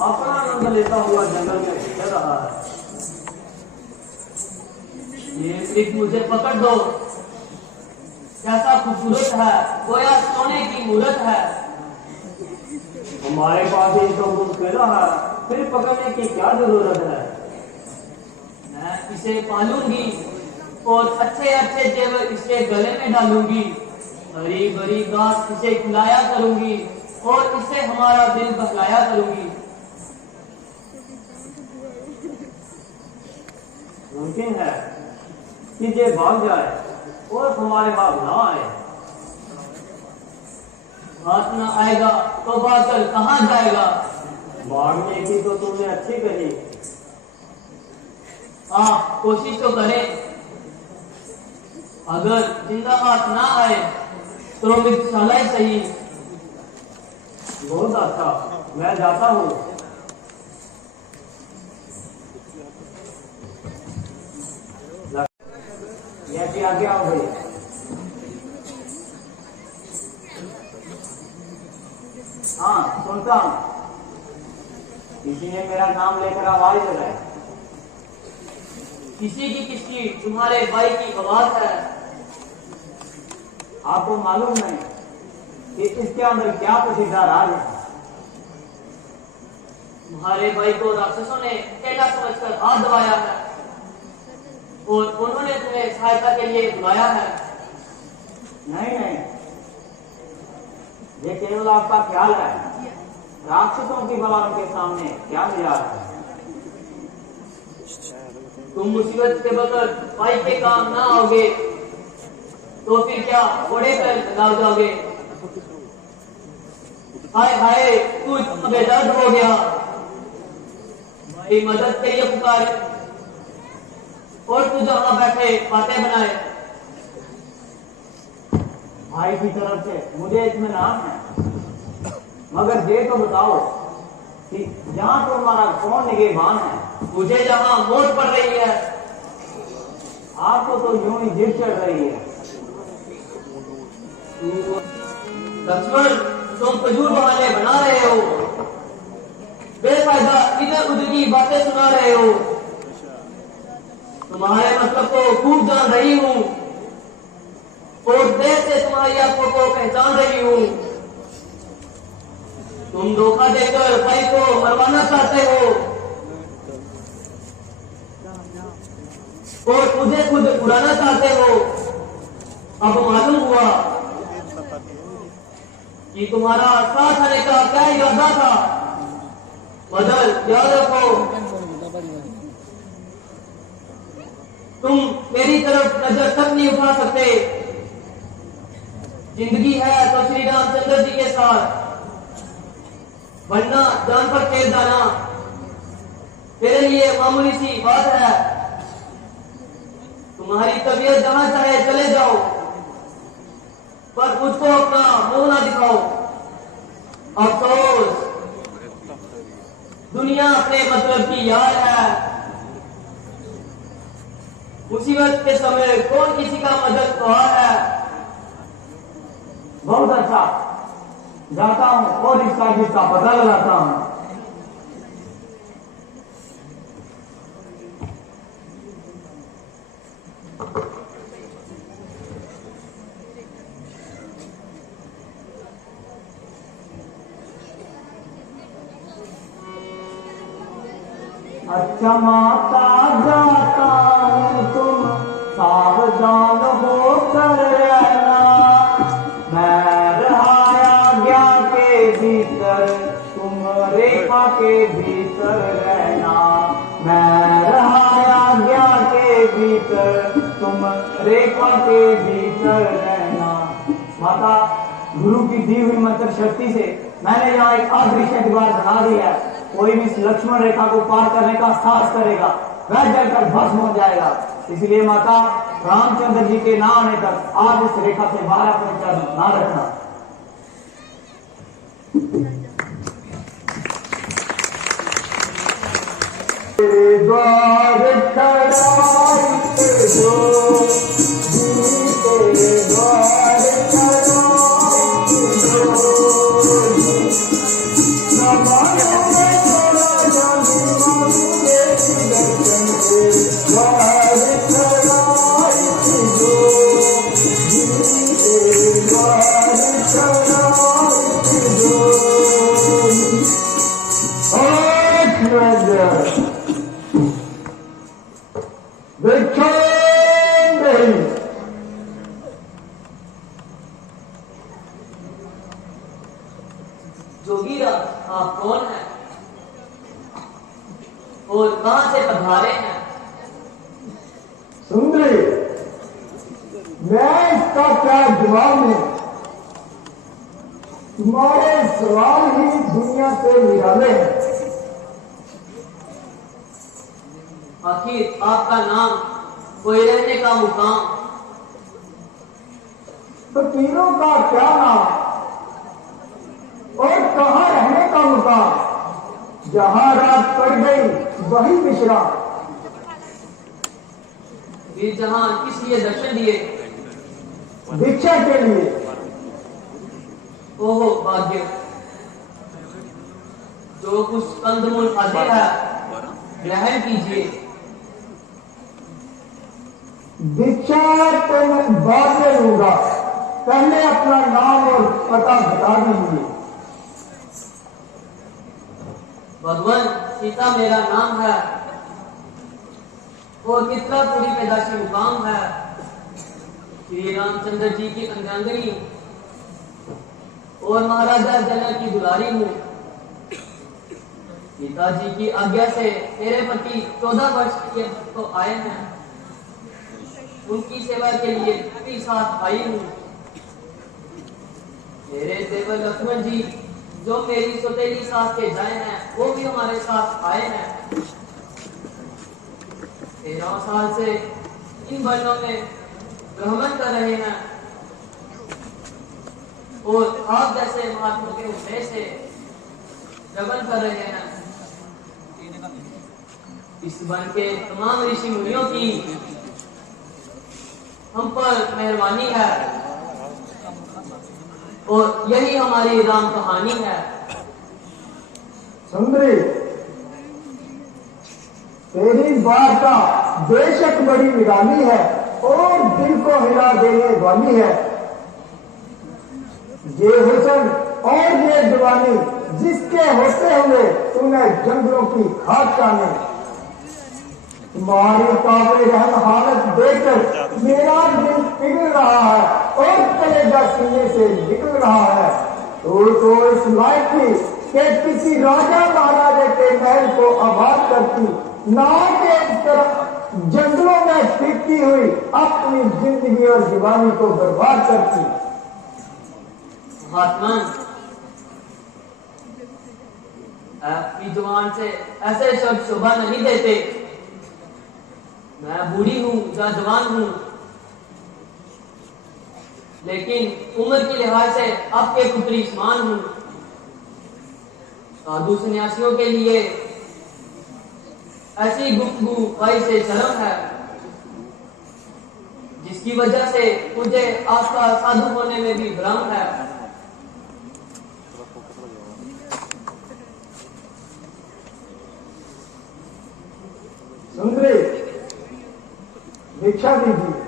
अपना आनंद लेता हुआ जंगल में चल रहा है। ये वृक्ष मुझे पकड़ दो, कैसा खूबसूरत है, गोया सोने की मूरत है। हमारे पास ही तो मुश्किल है, फिर पकड़ने की क्या जरूरत है। मैं इसे पालूंगी और अच्छे अच्छे जेवर इसके गले में डालूंगी, हरी भरी घास इसे खिलाया करूंगी और इससे हमारा दिल बहलाया करूंगी। मुमकिन है कि ये भाग जाए और हमारे हाथ ना आए। हाथ न आएगा तो भागकर कहाँ जाएगा। भागने की तो तुमने अच्छी कही। हाँ, कोशिश तो करें। अगर जिंदा हाथ ना आए तो मृगशाला ही सही। बहुत अच्छा, मैं जाता हूँ। ये आगे आओ भाई। हाँ, सुनता हूँ। किसी ने मेरा नाम लेकर आवाज लगाई। किसी की किसकी, तुम्हारे भाई की आवाज है। आपको मालूम नहीं कि इसके अंदर क्या प्रसिद्धा राज है। तुम्हारे भाई को राक्षसों ने अकेला समझकर हाथ दबाया है और उन्होंने तुम्हें सहायता के लिए बुलाया है। नहीं नहीं, ये केवल आपका ख्याल है। राक्षसों की बलाओं के सामने क्या निजात है। तुम मुसीबत के बगैर भाई के काम ना आओगे तो फिर क्या घोड़े पर लगा जाओगे। हाय हाय, कुछ बेदर्द हो गया। भाई मदद के लिए पुकार और तू जहां बैठे बातें बनाए। भाई की तरफ से मुझे इत्मीनान है, मगर ये तो बताओ कि जहां तो हमारा कौन निगहबान है। मुझे जहां मौत पड़ रही है, आपको तो यूं ही जिद चढ़ रही है। लक्ष्मण, तुम फजूल बहाने बना रहे हो, बेफायदा इधर उधर की बातें सुना रहे हो। तुम्हारे मतलब को खूब जान रही हूँ और देर से तुम्हारी आंखों को पहचान रही हूँ। तुम धोखा देकर भाई को मरवाना चाहते हो और मुझे खुद उड़ाना चाहते हो। अब मालूम हुआ कि तुम्हारा साथ आने का क्या इरादा था। बदल, याद रखो, तुम मेरी तरफ नजर तक नहीं उठा सकते। जिंदगी है तो श्री रामचंद्र जी के साथ, वरना जान पर खेल जाना मेरे लिए मामूली सी बात है। तुम्हारी तबीयत जहां चाहे चले जाओ, पर मुझको अपना मुंह ना दिखाओ। अफसोस, दुनिया अपने मतलब की यार है। मुसीबत के समय कौन किसी का मदद ख्वाह है। बहुत अच्छा, जाता हूं और इस साजिश का पता लगाता हूं। अच्छा माता, जाता हूँ, तुम सावधान होकर रहना। मैं रहा आज्ञा के भीतर, तुम रेखा के भीतर रहना। मैं रहा आज्ञा के भीतर, तुम रेखा के भीतर रहना। माता, गुरु की दी हुई मंत्र शक्ति से मैंने यहाँ एक अदृश्य दीवार बना दी है। कोई भी इस लक्ष्मण रेखा को पार करने का साहस करेगा, वह जलकर भस्म हो जाएगा। इसलिए माता, रामचंद्र जी के ना आने तक आज इस रेखा से बाहर अपने कदम ना रखना। द्वार खड़ा जोगीरा, आप कौन हैं और कहां से पधारे हैं? सुंदरी, मैं इसका क्या जवाब दूं? तुम्हारे सवाल ही दुनिया से निराले हैं। आखिर आपका नाम, कोई रहने का मुकाम? फकीरों का क्या नाम और कहाँ रहने का मुकाम? जहां रात पड़ गई वही विश्राम। वीर जहां किस लिए दर्शन दिए? भिक्षा के लिए। ओहो भाग्य, जो कुछ कंदमूल हाजिर है ग्रहण कीजिए। भिक्षा तो मैं बाद में लूंगा, पहले अपना नाम और पता बता दीजिए। भगवान, सीता मेरा नाम है और मित्रापुरी पैदाशी मुकाम है। श्री रामचंद्र जी की अंगांगनी और महाराजा जनक की दुलारी हूँ। पिताजी की आज्ञा से मेरे पति 14 वर्ष के तो आए हैं, उनकी सेवा के लिए पति साथ आई हूँ। मेरे देवर लक्ष्मण जी जो मेरी सौतेली सास के जाए हैं, वो भी हमारे साथ आए हैं। 13 साल से इन वर्णों में भ्रमण कर रहे हैं और आप जैसे महात्मा के उदय से जगन कर रहे हैं। इस वन के तमाम ऋषि मुनियों की हम पर मेहरबानी है और यही हमारी राम कहानी है। सुंदरी, तेरी वार्ता बेशक बड़ी निराली है और दिल को हिला देने वाली है। ये हुस्न और ये जवानी जिसके होते हुए तूने जंगलों की खाक तानी। तुम्हारी काबिल रहम हालत देखकर मेरा दिल पिघल रहा है और कलेजा सीने से निकल रहा है। तो इस लायक थी कि किसी राजा महाराजा के महल को आबाद करती, ना के इस तरह जंगलों में फिरती हुई अपनी जिंदगी और जवानी को बर्बाद करती। महात्मा, आपकी जुबान से ऐसे शब्द शोभा नहीं देते। मैं बूढ़ी हूँ या जवान हूँ, लेकिन उम्र के लिहाज से आपके पुत्री समान हूँ। साधु सन्यासियों के लिए ऐसी गुफ्तगू भाई से शर्म है, जिसकी वजह से मुझे आपका साधु होने में भी भ्रम है। सुंदरी, भिक्षा दीजिए।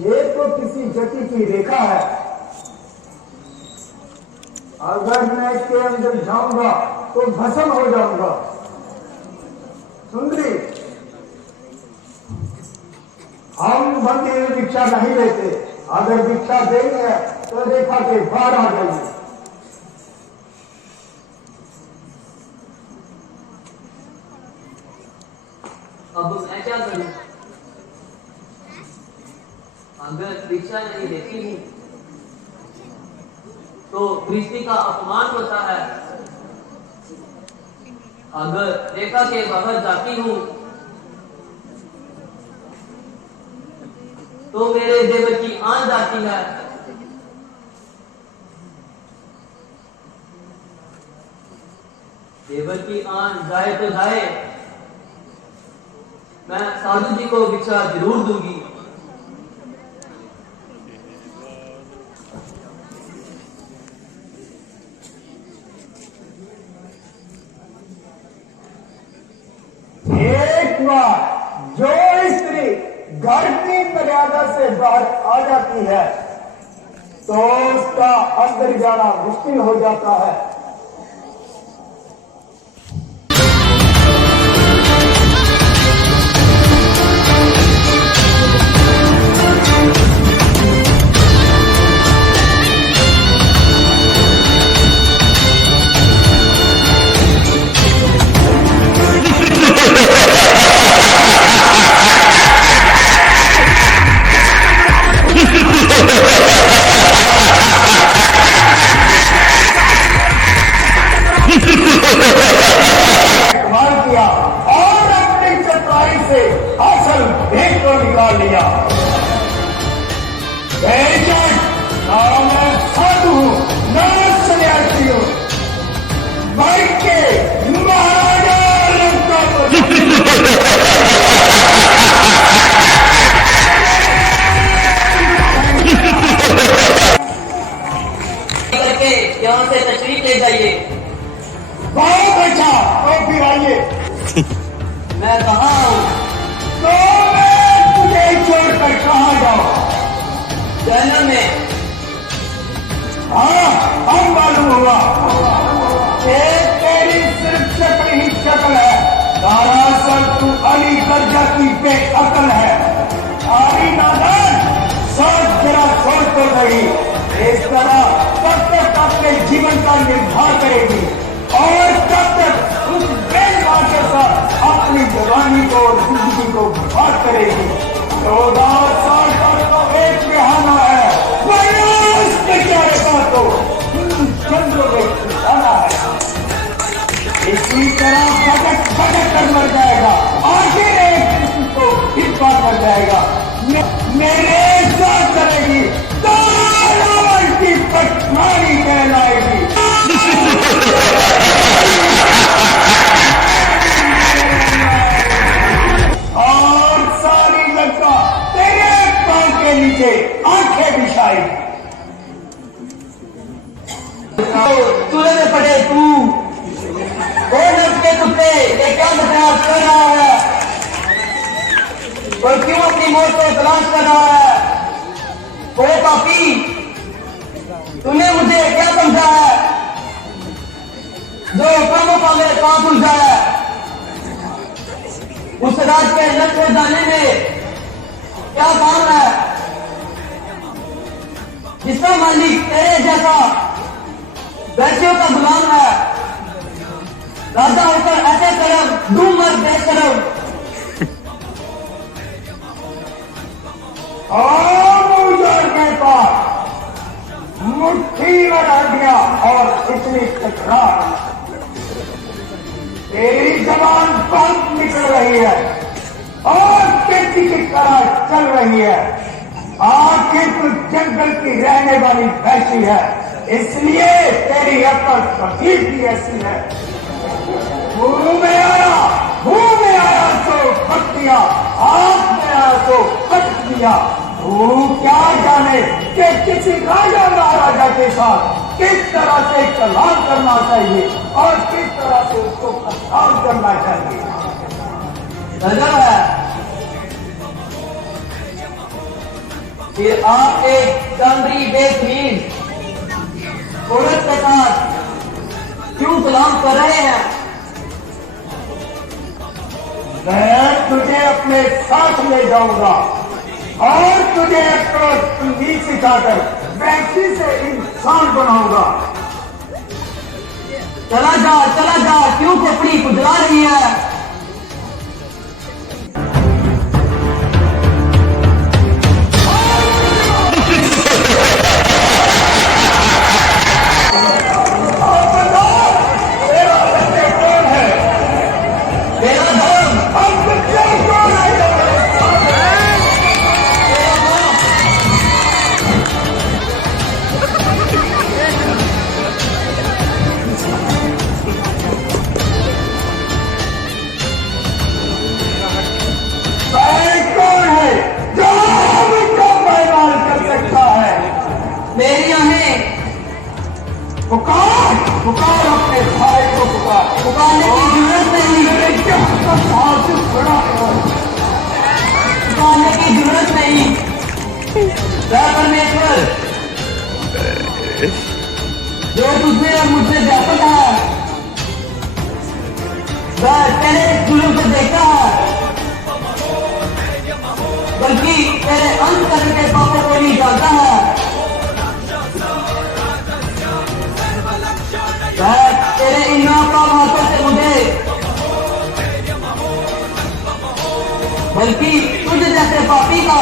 ये तो किसी जति की रेखा है। अगर मैं इसके अंदर जाऊंगा तो भस्म हो जाऊंगा। सुंदरी, हम बंदी हुई भिक्षा नहीं लेते। अगर भिक्षा देनी है तो रेखा के बाहर आ जाइए। अब मैं क्या करूं? अगर भिक्षा नहीं देती हूँ तो गृहस्थी का अपमान होता है। अगर रेखा के बाहर जाती हूँ तो मेरे देवर की आन जाती है। देवर की आन जाए तो जाए, मैं साधु जी को भिक्षा जरूर दूंगी। एक बार जो स्त्री घर की मर्यादा से बाहर आ जाती है तो उसका अंदर जाना मुश्किल हो जाता है। यहाँ से तशरीफ ले जाइए। बहुत अच्छा, तो फिर आइए। मैं कहाँ हूँ? तो मैं तुझे छोड़कर कहाँ जाऊँ? जहन्नम में। हाँ, अब मालूम हुआ कि तेरी सिर्फ शक्ल ही शक्ल है, दरअसल तू अली दर्जा की बेअकल है। अली नादान, सोच जरा सोच तो नहीं। इस तरह कब तक अपने जीवन का निर्वाह करेगी और कब तक उस बेलवार के साथ अपनी जवानी को और जिंदगी को बर्बाद करेगी। 14 साल तक तो एक बहाना है, वरना उसके प्यारे का तो चंद्रों में खिलाना है। इसी तरह भटक भटक कर मर जाएगा, आखिर एक किसी को हिस्सा कर जाएगा। मेरे साथ करेगी तो की पटवारी कहलाएगी। और सारी लड़का तेरे पांव के नीचे आंखें बिछाएगी। चूल्हे में पड़े तू, के कुत्ते, ये क्या बकवास कर रहा है और क्यों अपनी मौत को तलाश कर रहा है? ओ पापी, तूने मुझे क्या समझा है जो कामों का मेरे पास उलझा है? उस राज के लक्ष्य जाने में क्या काम है जिसका मालिक तेरे जैसा वैश्यों का गुलाम है? राजा होकर ऐसे करम दूं मत बेशरम। के पास मुट्ठी में हड्डियां और इतनी तकरार, तेरी जबान बंद निकल रही है और खेती की तरह चल रही है। आखिर तू जंगल की रहने वाली वैसी है, इसलिए तेरी अकल कभी भी ऐसी है। मुंह में आया तो फट दिया, हाथ में आया तो फट दिया। तू क्या जाने कि किसी राजा महाराजा के साथ किस तरह से कलाम करना चाहिए और किस तरह से उसको कलाम करना चाहिए। गजब है। फिर आप एक चंद्री बेहतरीन औरत के साथ क्यों कलाम कर रहे हैं? मैं तुझे अपने साथ ले जाऊंगा और तुझे संगीत सिखाकर वैसी से इंसान बनाऊंगा। चला जा, क्यों खोपड़ी खुजला रही है? वह परमेश्वर जो तुझसे और मुझसे व्यापक है, वह तेरे जुल्म को देखता है, बल्कि तेरे अंत कर्म के पापों को नहीं जानता है। वह तेरे इन नापाक हाथों से मुझे, बल्कि तुझ जैसे पापी का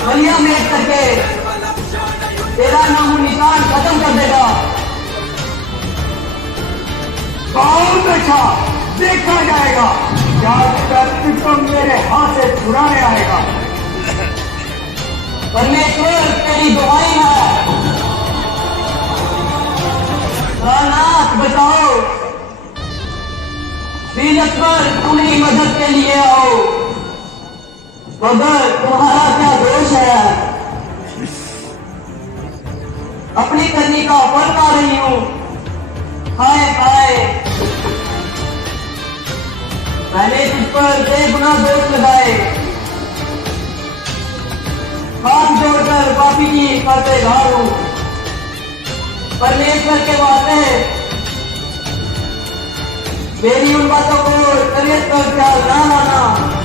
बलिया मेट करके तेरा नामो निशान खत्म कर देगा। बहुत अच्छा, देखा जाएगा क्या तुम मेरे हाथ से छुड़ाने आएगा। परमेश्वर तेरी दुआई है, नाथ बचाओ, सीरत पर तुम्हारी मदद के लिए आओ, मगर तुम्हारा क्या दोष है? अपनी करनी का फल पा रही हूं। हाय हाय, मैंने तुझ पर बेगुनाह दोष लगाए, हाथ जोड़कर पापी की खातेदार हूं। परमेश्वर के वास्ते मेरी उन बातों को तबीयत पर ख्याल ना लाना।